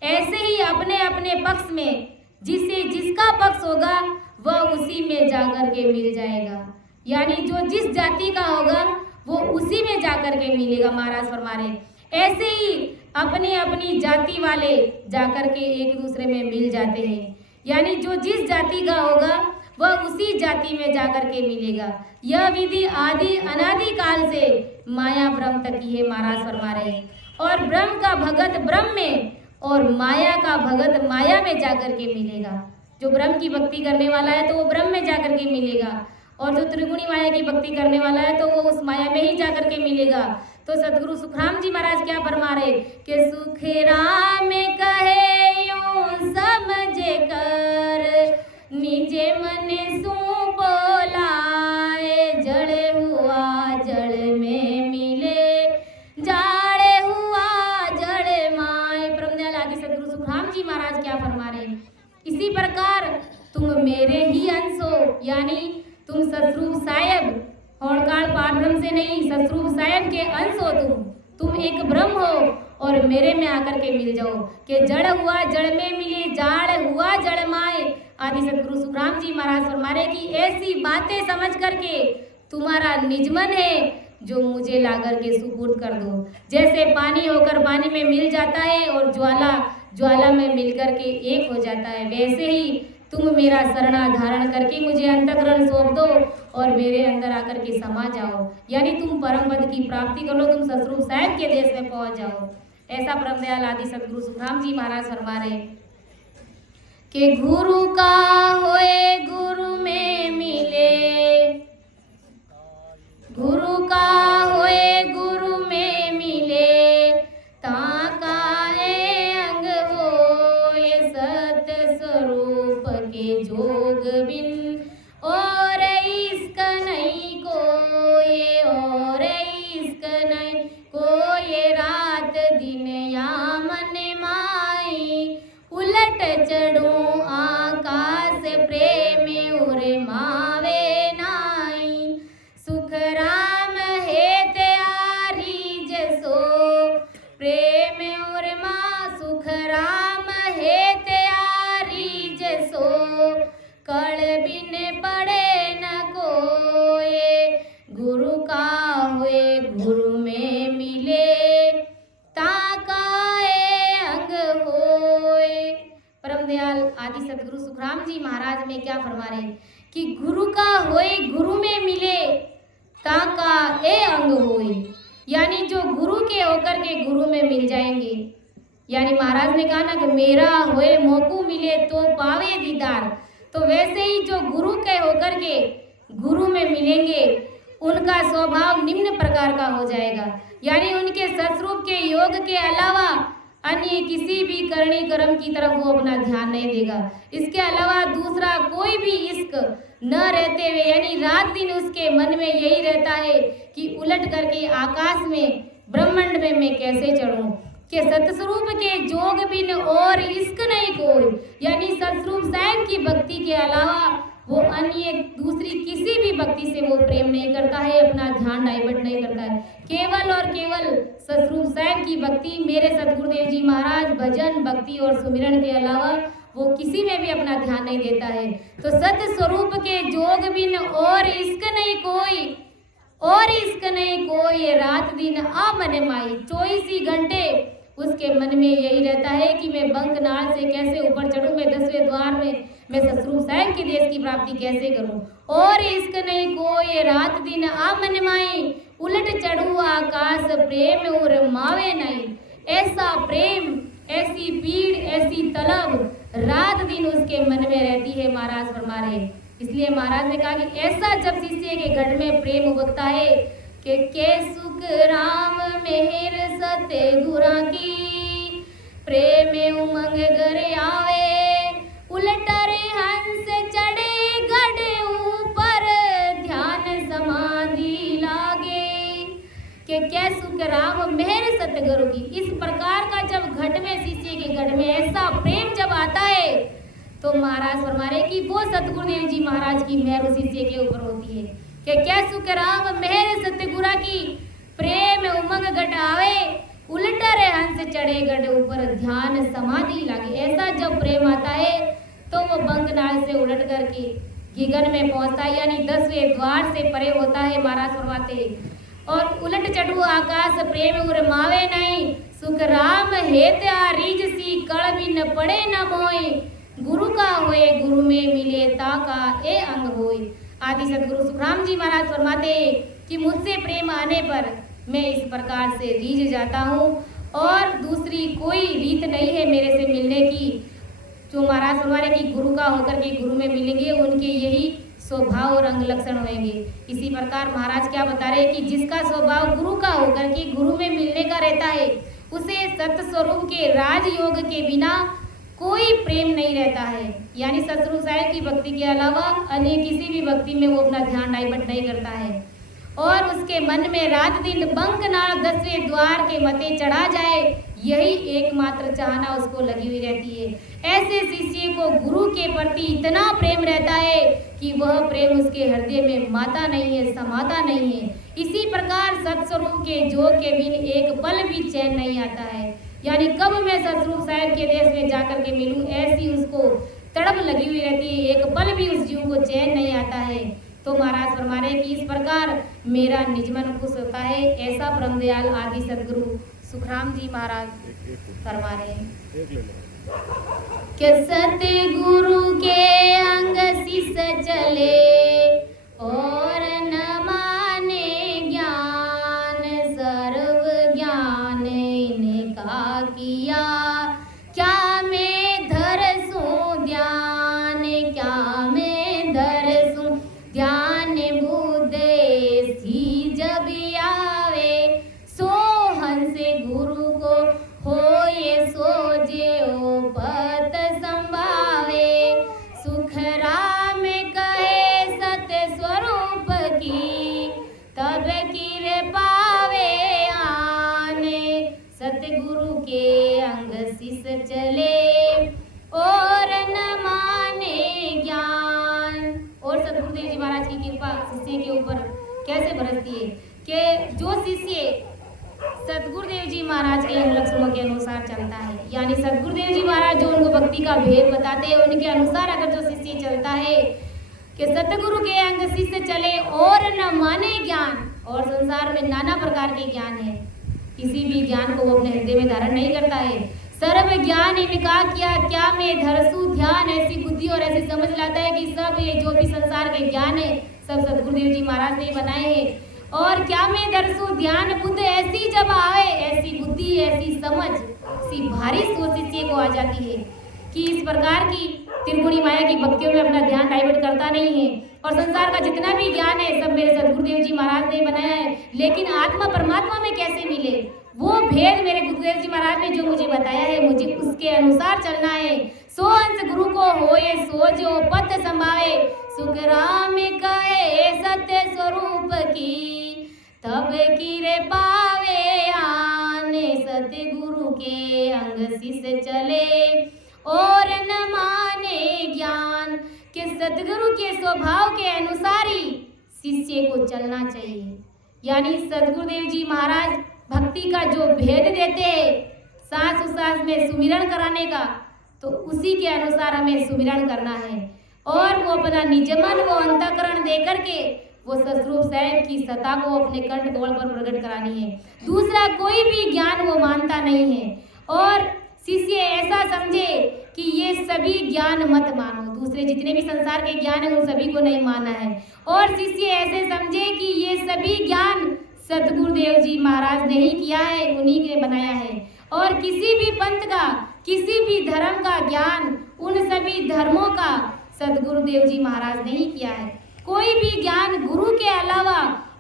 ऐसे ही अपने अपने पक्ष में जिसे जिसका पक्ष होगा वह उसी में जाकर के मिल जाएगा, यानी जो जिस जाति का होगा वो उसी में जाकर के मिलेगा। महाराज फरमा रहे ऐसे ही अपनी अपनी जाति वाले जाकर के एक दूसरे में मिल जाते हैं, यानी जो जिस जाति का होगा वह उसी जाति में जाकर के मिलेगा। यह विधि आदि अनादि काल से माया ब्रह्म तक की है। महाराज फरमा रहे हैं, और ब्रह्म का भगत ब्रह्म में और माया का भगत माया में जाकर के मिलेगा। जो ब्रह्म की भक्ति करने वाला है तो वो ब्रह्म में जाकर के मिलेगा, और जो त्रिगुणी माया की भक्ति करने वाला है तो वो उस माया में ही जाकर के मिलेगा। तो सदगुरु सुखराम जी महाराज क्या फरमा रहे कि सुख राम कहे यूं समझ कर, निजे मन सू बोलाए, जड़ हुआ जड़ में मिले, जाड़े हुआ जड़ माए। परमदयाल आदि सदगुरु सुखराम जी महाराज क्या फरमा रहे, इसी प्रकार तुम मेरे ही अंश हो, यानी तुम सतरूप साहेब होड़काल पाठ ब्रह्म से नहीं, सतरूप साहेब के अंश हो, तुम एक ब्रह्म हो, और मेरे में आकर के मिल जाओ। कि जड़ हुआ जड़ में मिले, जाड़ हुआ जड़ माए। आदि सदगुरु सुखराम जी महाराज फरमा रहे कि ऐसी बातें समझ करके तुम्हारा निजमन है जो मुझे ला करके सुपुर्द कर दो। जैसे पानी होकर पानी में मिल जाता है और ज्वाला ज्वाला में मिल करके एक हो जाता है, वैसे ही तुम मेरा शरणा धारण करके मुझे अंतःकरण सौंप दो और मेरे अंदर आकर के समा जाओ, यानी तुम परम पद की प्राप्ति कर लो, तुम सतरूप साहेब के देश में पहुंच जाओ। ऐसा परमदयाल आदि सदगुरु सुखराम जी महाराज फरमा रहे कि गुरु का होए गुरु में मिले, गुरु का होए गुरु में मिले, ताका अंग होए सत्य स्वरूप के जोग बिन, और इसका नहीं कोई, और इसका नहीं कोई, रात दिन या मन माई, उलट चढ़ूं आकाश प्रेम उरे मावे नाई, सुख राम है त्यारी जसो, प्रेम उर माँ सुख राम है त्यारी जसो, कड़ बिन पड़े न कोए, गुरु का हुए गुरु में मिले, ताकाए अंग होए। परमदयाल आदि सदगुरु सुखराम जी महाराज में क्या फरमा रहे कि गुरु का होए गुरु में मिले, ताका ए अंग होए, यानी जो गुरु के होकर के गुरु में मिल जाएंगे, यानी महाराज ने कहा ना कि मेरा होए मौकू मिले तो पावे दीदार। तो वैसे ही जो गुरु के होकर के गुरु में मिलेंगे उनका स्वभाव निम्न प्रकार का हो जाएगा, यानी उनके सत्स्वरूप के योग के अलावा अन्य किसी भी करणी कर्म की तरफ वो अपना ध्यान नहीं देगा। इसके अलावा दूसरा कोई भी इश्क न रहते हुए, यानी रात दिन उसके मन में यही रहता है कि उलट करके आकाश में ब्रह्मांड में मैं कैसे चढ़ूं, कि सतस्वरूप के जोग बिन और इश्क नहीं कोई, यानी सतस्वरूप साहिब की भक्ति के अलावा वो अन्य दूसरी किसी भी भक्ति से वो प्रेम नहीं करता है, अपना ध्यान डाइवर्ट नहीं करता है। केवल और केवल सतस्वरूप साहिब की भक्ति, मेरे सतगुरुदेव जी महाराज भजन भक्ति और सुमिरन के अलावा वो किसी में भी अपना ध्यान नहीं देता है। तो सत स्वरूप के जोग बिन और इश्क नहीं कोई, और इश्क नहीं कोई, रात दिन आ मन माई। 24 ही घंटे उसके मन में यही रहता है कि मैं बंकनाल से कैसे ऊपर चढ़ूं, मैं 10वें द्वार में मैं सतस्वरूप साहिब के देश की प्राप्ति कैसे करूं। और इश्क नहीं कोई, रात दिन आ मन माई, उलट चढ़ू आकाश प्रेम और मावे नहीं। ऐसा प्रेम, ऐसी पीड़, ऐसी तलब रात दिन उसके मन में रहती है, महाराज फरमा रहे। इसलिए महाराज ने कहा कि ऐसा जब शिष्य के घट में प्रेम उबकता है कि के सुख राम मेहर सत्य गुरा की, प्रेम उमंग घर आवे, उलटर हंस चढ़े गढ़ ऊपर, ध्यान समाधि लागे, कि क्या सुख राम मेहर सत्य गुरु की। इस प्रकार का जब घट में शिष्य के घट में ऐसा प्रेम जब आता है तो महाराज फरमा रहे कि वो सतगुरुदेव जी महाराज की मेहर उस शिष्य के ऊपर होती है कि क्या सुख राम मेहर सत्य गुरा की, प्रेम उमंग घट आवे, उलटा रे हंस चढ़े गढ़ ऊपर, ध्यान समाधि लागे। ऐसा जब प्रेम आता है तो वो बंकनाल से उलट करके गिगन में पहुंचता है, यानी 10वें द्वार से परे होता है, महाराज फरमाते हैं। और उलट चढ़ू आकाश प्रेम उर मावे नहीं, सुख राम हेत रीज सी, कड़ भी न पड़े न मोय, गुरु का होए गुरु में मिले ताका ए अंग होय। आदि सदगुरु सुखराम जी महाराज फरमाते कि मुझसे प्रेम आने पर मैं इस प्रकार से रीझ जाता हूँ और दूसरी कोई रीत नहीं है मेरे से मिलने की। जो महाराज फरमा रहे कि गुरु का होकर के गुरु में मिलेंगे उनके यही स्वभाव और अंग लक्षण होंगे। इसी प्रकार महाराज क्या बता रहे हैं कि जिसका स्वभाव गुरु का होकर के गुरु में मिलने का रहता है उसे सत्य स्वरूप के राजयोग के बिना कोई प्रेम नहीं रहता है, यानी सतस्वरूप साहिब की भक्ति के अलावा अन्य किसी भी भक्ति में वो अपना ध्यान डाइवर्ट नहीं करता है। और उसके मन में रात दिन बंकनाल 10वें द्वार के मते चढ़ा जाए, यही एकमात्र चाहना उसको लगी हुई रहती है। ऐसे शिष्य को गुरु के प्रति इतना प्रेम रहता है कि वह प्रेम उसके हृदय में माता नहीं है, समाता नहीं है। इसी प्रकार सत्स्वरूप के जोग के बिन एक पल भी चैन नहीं आता है, यानी कब मैं सतस्वरूप साहिब के देश में जाकर के मिलूं, ऐसी उसको तड़प लगी हुई रहती है, एक पल भी उस जीव को चैन नहीं आता है। तो महाराज फरमा रहे कि इस प्रकार मेरा निज मन खुश होता है, ऐसा परमदयाल आदि सदगुरु सुखराम जी महाराज फरमा रहे हैं कि सतगुरु के अंग शिष चले और न माने ज्ञान, सर्व ज्ञान इनका किया, क्या मैं धरसूं ध्यान, क्या मैं धरसूं ध्यान, बुद्ध सी जब आवे, सो हंस गुरु को होए सोजे ओ पत संभावे, सुख राम कहे सत्य स्वरूप की, तब किर पावे आने, सतगुरु के अंग शिष चले और न माने ज्ञान। और सतगुरुदेव जी महाराज की कृपा शिष्य के ऊपर कैसे बरसती है कि जो शिष्य सतगुरुदेव जी महाराज के लक्षणों के अनुसार चलता है, यानी सतगुरुदेव जी महाराज जो उनको भक्ति का भेद बताते हैं उनके अनुसार अगर जो शिष्य चलता है कि सतगुरु के अंग शिष्य चले और न माने ज्ञान, और संसार में नाना प्रकार के ज्ञान है, किसी भी ज्ञान को वो अपने हृदय में धारण नहीं करता है। सर्व ज्ञान इनका किया, क्या मैं धरसू ध्यान, ऐसी बुद्धि और ऐसी समझ लाता है कि सब ये जो भी संसार के ज्ञान है सब सतगुरुदेव जी महाराज ने बनाए हैं। और क्या मैं दरसू ध्यान बुद्ध ऐसी जब आवे, ऐसी बुद्धि ऐसी समझ सी भारी सोच शिष्य को आ जाती है कि इस प्रकार की त्रिगुणी माया की भक्तियों में अपना ध्यान डाइवर्ट करता नहीं है और संसार का जितना भी ज्ञान है सब मेरे सदगुरुदेव जी महाराज ने बनाया है, लेकिन आत्मा परमात्मा में कैसे मिले वो भेद मेरे गुरुदेव जी महाराज ने जो मुझे बताया है, मुझे उसके अनुसार चलना है। सो अंश गुरु को होए सो जो पद संभावे, सुख राम कहे सत्य स्वरूप की, तब कीरे पावे आने सतगुरु के अंग शिष्य चले और न माने ज्ञान। कि सदगुरु के स्वभाव के अनुसार ही शिष्य को चलना चाहिए। यानी सदगुरुदेव जी महाराज भक्ति का जो भेद देते हैं सांस उसास में सुमिरन कराने का, तो उसी के अनुसार हमें सुमिरन करना है और वो अपना निजमन वो अंतःकरण दे करके वो सतरूप साहब की सत्ता को अपने कंठ कमल पर प्रकट करानी है। दूसरा कोई भी ज्ञान वो मानता नहीं है और शिष्य ऐसा समझे कि ये सभी ज्ञान मत मानो, दूसरे जितने भी संसार के ज्ञान है उन सभी को नहीं माना है। और शिष्य ऐसे समझे कि ये सभी ज्ञान सतगुरुदेव जी महाराज ने ही किया है, उन्हीं ने बनाया है और किसी भी पंथ का किसी भी धर्म का ज्ञान उन सभी धर्मों का सतगुरुदेव जी महाराज ने ही किया है। कोई भी ज्ञान गुरु के अलावा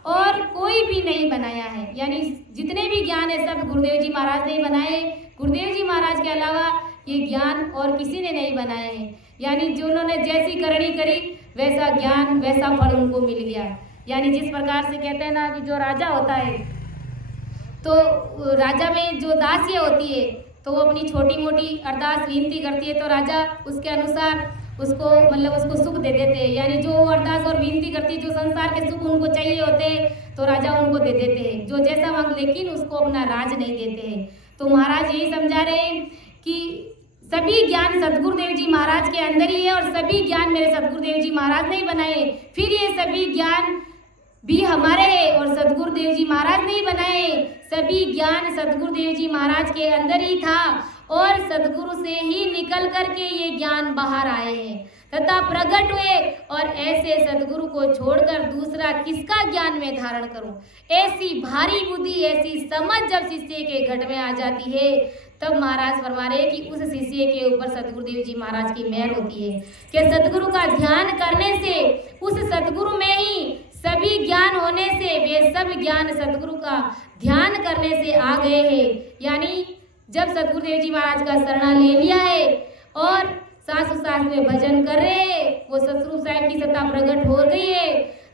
और कोई भी नहीं बनाया है। यानी जितने भी ज्ञान है सब गुरुदेव जी महाराज ने ही बनाए। गुरुदेव जी महाराज के अलावा ये ज्ञान और किसी ने नहीं बनाए हैं। यानी जो उन्होंने जैसी करनी करी वैसा ज्ञान वैसा फल उनको मिल गया। यानी जिस प्रकार से कहते हैं ना कि जो राजा होता है तो राजा में जो दासी होती है तो वो अपनी छोटी मोटी अरदास विनती करती है तो राजा उसके अनुसार उसको मतलब उसको सुख दे देते हैं। यानी जो अरदास और विनती करती है जो संसार के सुख उनको चाहिए होते हैं तो राजा उनको दे देते हैं जो जैसा मांग, लेकिन उसको अपना राज नहीं देते हैं। तो महाराज यही समझा रहे हैं कि सभी ज्ञान सतगुरुदेव जी महाराज के अंदर ही है और सभी ज्ञान मेरे सतगुरुदेव जी महाराज ने ही बनाए। फिर ये सभी ज्ञान भी हमारे हैं और सतगुरुदेव जी महाराज ने ही बनाए। सभी ज्ञान सतगुरुदेव जी महाराज के अंदर ही था और सतगुरु से ही निकल करके ये ज्ञान बाहर आए हैं तथा प्रकट हुए। और ऐसे सतगुरु को छोड़कर दूसरा किसका ज्ञान में धारण करूं? ऐसी भारी बुद्धि ऐसी समझ जब शिष्य के घट में आ जाती है तब महाराज फरमा रहे कि उस शिष्य के ऊपर सतगुरुदेव जी महाराज की मेहर होती है कि सतगुरु का ध्यान करने से उस सतगुरु में ही सभी ज्ञान होने से वे सब ज्ञान सतगुरु का ध्यान करने से आ गए हैं। यानी जब सतगुरुदेव जी महाराज का शरणा ले लिया है और सांस उसास में भजन कर रहे हैं, वो सतगुरु साहब की सत्ता प्रकट हो गई है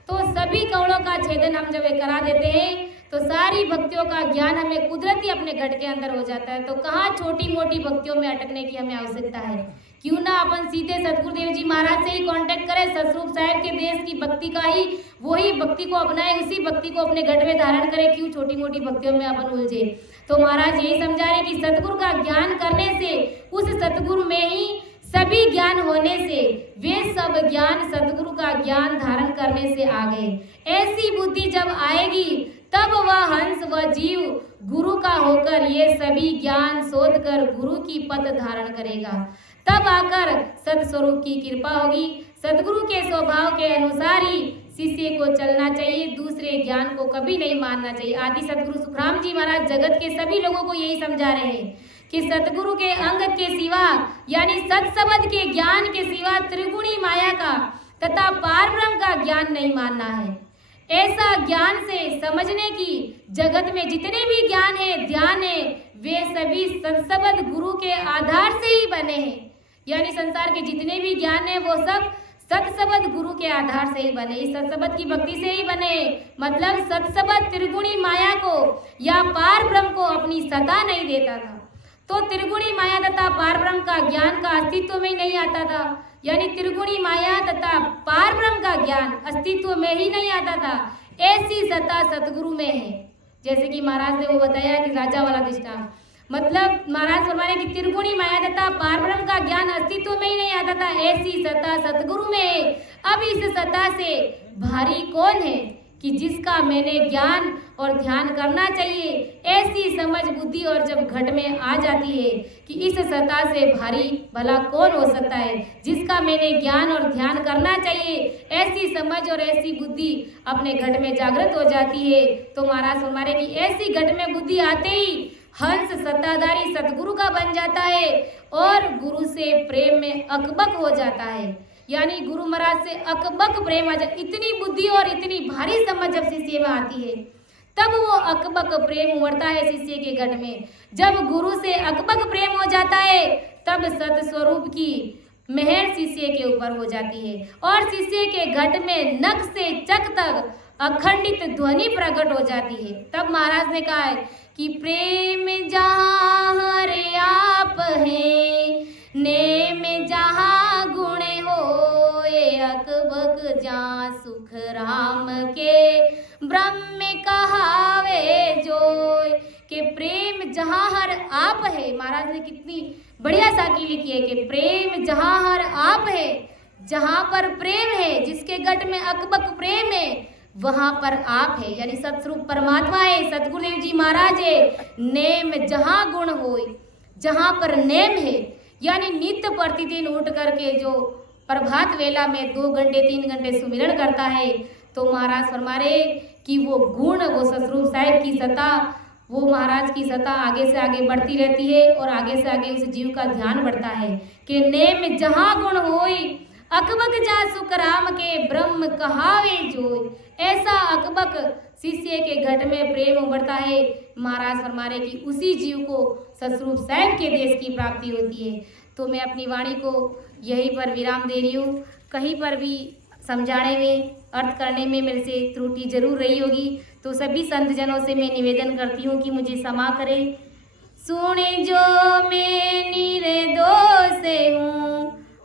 तो सभी कवड़ों का छेदन हम जब करा देते हैं तो सारी भक्तियों का ज्ञान हमें कुदरती अपने घट के अंदर हो जाता है। तो कहाँ छोटी मोटी भक्तियों में अटकने की हमें आवश्यकता है? क्यों ना अपन सीधे सतगुरुदेव जी महाराज से ही कांटेक्ट करें, सतरूप साहब के देश की भक्ति का ही वही भक्ति को अपनाए, उसी भक्ति को अपने घट में धारण करें। क्यों छोटी मोटी भक्तियों में अपन उलझे? तो महाराज यही समझा रहे कि सतगुरु का ज्ञान करने से उस सतगुरु में ही सभी ज्ञान होने से वे सब ज्ञान सतगुरु का ज्ञान धारण करने से आ गए। ऐसी बुद्धि जब आएगी तब वह हंस व जीव गुरु का होकर ये सभी ज्ञान शोध कर गुरु की पद धारण करेगा। तब आकर सतस्वरूप की कृपा होगी। सदगुरु के स्वभाव के अनुसार ही शिष्य को चलना चाहिए, दूसरे ज्ञान को कभी नहीं मानना चाहिए। आदि सदगुरु सुखराम जी महाराज जगत के सभी लोगों को यही समझा रहे हैं कि सतगुरु के अंग के सिवा यानी सत्सबद के ज्ञान के सिवा त्रिगुणी माया का तथा पारब्रह्म का ज्ञान नहीं मानना है। ऐसा ज्ञान से समझने की जगत में जितने भी ज्ञान है ध्यान है वे सभी सत्सबद गुरु के आधार से ही बने हैं। यानी संसार के जितने भी ज्ञान है वो सब सत्सबद गुरु के आधार से ही बने, इस सत्सबद की भक्ति से ही बने। मतलब सत्सबद त्रिगुणी माया को या पार ब्रह्म को अपनी सत्ता नहीं देता था, तो त्रिगुणी माया तथा पार ब्रह्म का ज्ञान का अस्तित्व में ही नहीं आता था। यानी त्रिगुणी माया तथा पार ब्रह्म का ज्ञान अस्तित्व में ही नहीं आता था। ऐसी सत्ता सतगुरु में है। जैसे कि महाराज ने वो बताया कि राजा वाला दृष्टांत, मतलब महाराज फरमा रहे कि त्रिगुणी माया तथा पार ब्रह्म का ज्ञान अस्तित्व में ही नहीं आता था, ऐसी सत्ता सतगुरु में है। अब इस सत्ता से भारी कौन है कि जिसका मैंने ज्ञान और ध्यान करना चाहिए। ऐसी समझ बुद्धि और जब घट में आ जाती है कि इस सत्ता से भारी भला कौन हो सकता है, जिसका मैंने ज्ञान और ध्यान करना चाहिए, ऐसी समझ और ऐसी बुद्धि अपने घट में जागृत हो जाती है। तो महाराज फरमा रहे कि ऐसी घट में बुद्धि आते ही हंस सत्ताधारी सतगुरु का बन जाता है और गुरु से प्रेम में अकबक हो जाता है। यानी गुरु महाराज से अकबक प्रेम आ जाए। इतनी बुद्धि और इतनी भारी समझ जब शिष्य में आती है तब वो अकबक प्रेम उमड़ता है शिष्य के घट में। जब गुरु से अकबक प्रेम हो जाता है तब सतस्वरूप की मेहर शिष्य के ऊपर हो जाती है और शिष्य के घट में नख से चक तक अखंडित ध्वनि प्रकट हो जाती है। तब महाराज ने कहा है कि प्रेम जहाँ हर आप है, नेम जहाँ गुण होए, अकबक जहाँ सुख राम के, ब्रह्म कहावे जोय। कि प्रेम जहाँ हर आप है, महाराज ने कितनी बढ़िया साकी लिखी है कि प्रेम जहाँ हर आप है, जहाँ पर प्रेम है, जिसके घट में अकबक प्रेम है वहाँ पर आप है, यानी सतस्वरूप परमात्मा है, सतगुरुदेव जी महाराज है। नेम जहाँ गुण होए, जहाँ पर नेम है, यानी नित्य प्रतिदिन उठ करके जो प्रभात वेला में 2 घंटे 3 घंटे सुमिरन करता है, तो महाराज फरमा रहे कि वो गुण, वो सतस्वरूप साहिब की सत्ता, वो महाराज की सत्ता आगे से आगे बढ़ती रहती है और आगे से आगे उस जीव का ध्यान बढ़ता है कि नेम जहाँ गुण होए, अकबक जा सुख राम के, ब्रह्म कहावे जोय। ऐसा अकबक शिष्य के घट में प्रेम उभरता है। महाराज फरमा रहे कि उसी जीव को सतस्वरूप साहिब के देश की प्राप्ति होती है। तो मैं अपनी वाणी को यहीं पर विराम दे रही हूँ। कहीं पर भी समझाने में, अर्थ करने में मेरे से त्रुटि जरूर रही होगी, तो सभी संत जनों से मैं निवेदन करती हूँ कि मुझे क्षमा करें। सुने जो मैं निर्दोष हूँ,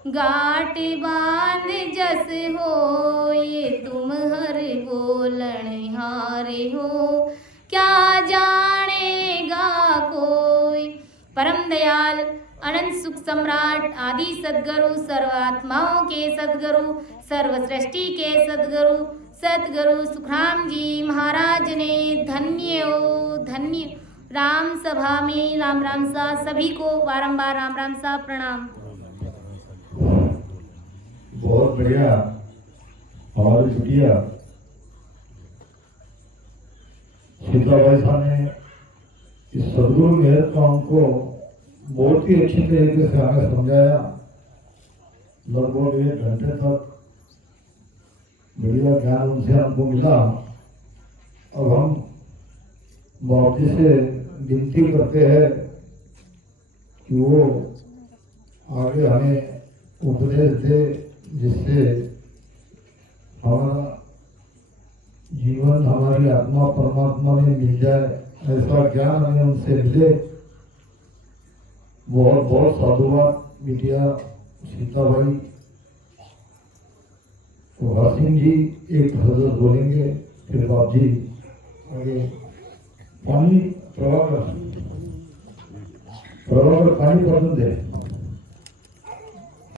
गाट बांध जस हो, ये तुम हर बोलन हारे हो, क्या जानेगा कोई। परम दयाल अनंत सुख सम्राट आदि सद्गुरु, सर्वात्माओं के सद्गुरु, सर्व सृष्टि के सद्गुरु, सद्गुरु सुखराम जी महाराज ने धन्य हो धन्य। राम सभा में राम राम सा सभी को बारंबार राम राम सा प्रणाम। बहुत बढ़िया हमारी छुट्टियाँ सीताबाई साहब ने इस सदगुरु मेहर काम को बहुत ही अच्छी तरीके से हमें समझाया। लगभग 1 घंटे तक बढ़िया ज्ञान उनसे हमको मिला। अब हम बाबू से विनती करते हैं कि वो आगे हमें उपदेश दे, जिससे हमारा जीवन, हमारी आत्मा परमात्मा में मिल जाए, ऐसा ज्ञान हमें उनसे मिले। बहुत बहुत साधुवाद बिटिया सीताबाई। तो हरसिंह जी एक हजरत बोलेंगे, फिर बाप जी आगे। पानी प्रभाकर पानी पसंद है।